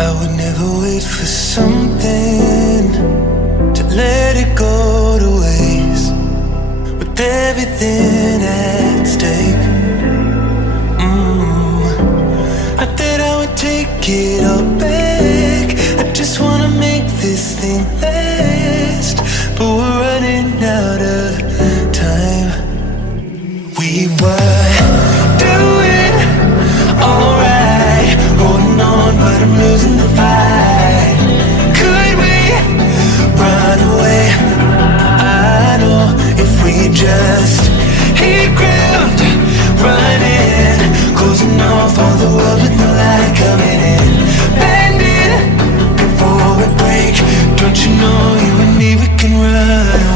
I would never wait for something to let it go to waste, with everything at stake. Not that I would take it all back, I just wanna make this thing last. But we're running out of time. We were doing alright, holding on, but I'm losing the fight. Could we run away? I know if we just hit ground, running, closing off all the world with no light coming in. Bend it before we break. Don't you know you and me, we can run.